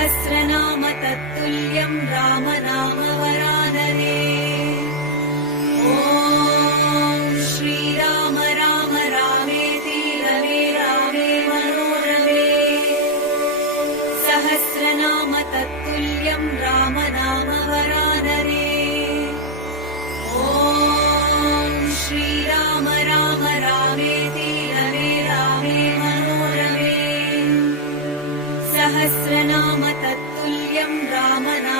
सहस्रनाम तत्तुल्यं रामनाम वरानने। ॐ श्रीराम राम रामेति रमे रामे मनोरमे। सहस्रनाम तत्तुल्यं रामनाम वरानने। ॐ श्रीराम राम रामेति रमे रामे मनोरमे। सहस्रनाम तत्तुल्यं रामनाम